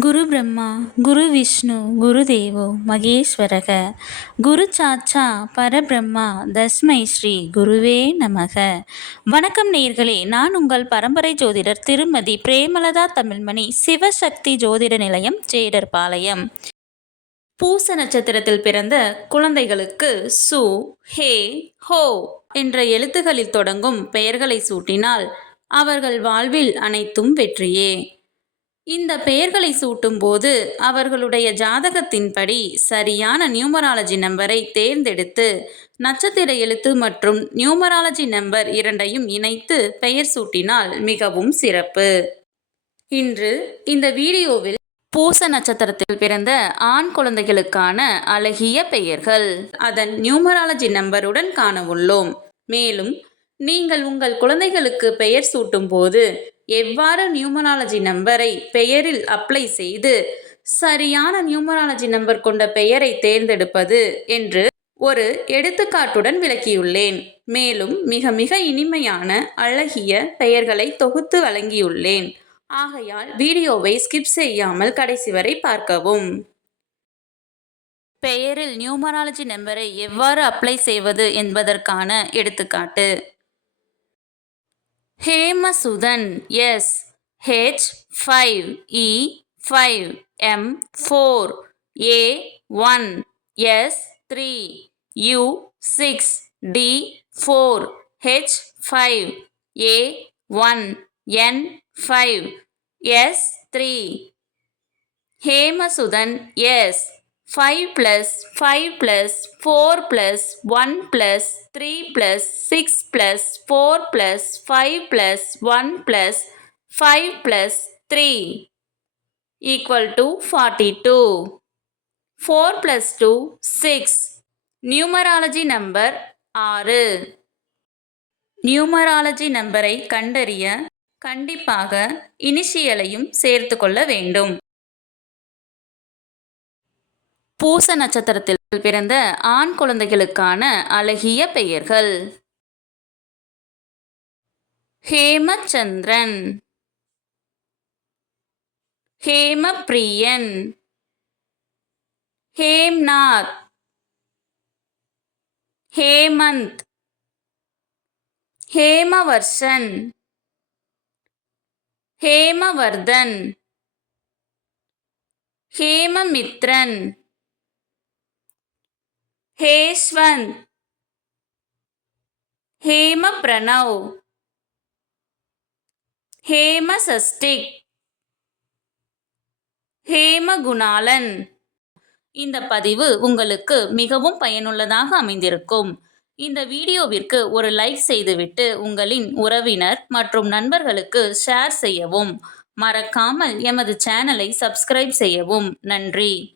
குரு பிரம்மா குரு விஷ்ணு குரு தேவோ மகேஸ்வரக. குரு சாச்சா பரபிரம்மா தஸ்மை ஸ்ரீ குருவே நமக. வணக்கம் நேர்களே நான் உங்கள் பரம்பரை ஜோதிடர் திருமதி பிரேமலதா தமிழ்மணி சிவசக்தி ஜோதிட நிலையம் ஜேடர்பாளையம் பூச நட்சத்திரத்தில் பிறந்த குழந்தைகளுக்கு சு ஹே ஹோ என்ற எழுத்துகளில் தொடங்கும் பெயர்களை சூட்டினால் அவர்கள் வாழ்வில் அனைத்தும் வெற்றியே. இந்த பெயர்களை சூட்டும்போது அவர்களுடைய ஜாதகத்தின்படி சரியான நியூமராலஜி நம்பரை தேர்ந்தெடுத்து நட்சத்திர எழுத்து மற்றும் நியூமராலஜி நம்பர் இரண்டையும் இணைத்து பெயர் சூட்டினால் மிகவும் சிறப்பு. இன்று இந்த வீடியோவில் பூச நட்சத்திரத்தில் பிறந்த ஆண் குழந்தைகளுக்கான அழகிய பெயர்கள் அதன் நியூமராலஜி நம்பருடன் காண உள்ளோம். மேலும் நீங்கள் உங்கள் குழந்தைகளுக்கு பெயர் சூட்டும் போது எவ்வாறு நியூமராலஜி நம்பரை பெயரில் அப்ளை செய்து சரியான நியூமராலஜி நம்பர் கொண்ட பெயரை தேர்ந்தெடுப்பது என்று ஒரு எடுத்துக்காட்டுடன் விளக்கியுள்ளேன். மேலும் மிக மிக இனிமையான அழகிய பெயர்களை தொகுத்து வழங்கியுள்ளேன். ஆகையால் வீடியோவை ஸ்கிப் செய்யாமல் கடைசி வரை பார்க்கவும். பெயரில் நியூமராலஜி நம்பரை எவ்வாறு அப்ளை செய்வது என்பதற்கான எடுத்துக்காட்டு. Hemasudhan S H five E five M four A one S three U six T four H five A one N five S three. Hemasudhan S. Five plus five plus four plus one plus three plus six plus four plus five plus one plus five plus three equal to forty two four plus two six numerology number ஆறு numerology நம்பரை கண்டறிய கண்டிப்பாக இனிஷியலையும் சேர்த்து கொள்ள வேண்டும். பூச நட்சத்திரத்தில் பிறந்த ஆண் குழந்தைகளுக்கான அழகிய பெயர்கள். ஹேமச்சந்திரன். ஹேமப்பிரியன். ஹேம்நாத். ஹேமந்த். ஹேமவர்ஷன். ஹேமவர்தன். ஹேமமித்ரன். ஹேஷ்வந்த் ஹேம பிரணவ். ஹேம சஸ்டிக் ஹேம குணாலன் இந்த பதிவு உங்களுக்கு மிகவும் பயனுள்ளதாக அமைந்திருக்கும். இந்த வீடியோவிற்கு ஒரு லைக் செய்துவிட்டு உங்களின் உறவினர் மற்றும் நண்பர்களுக்கு ஷேர் செய்யவும். மறக்காமல் எமது சேனலை சப்ஸ்கிரைப் செய்யவும். நன்றி.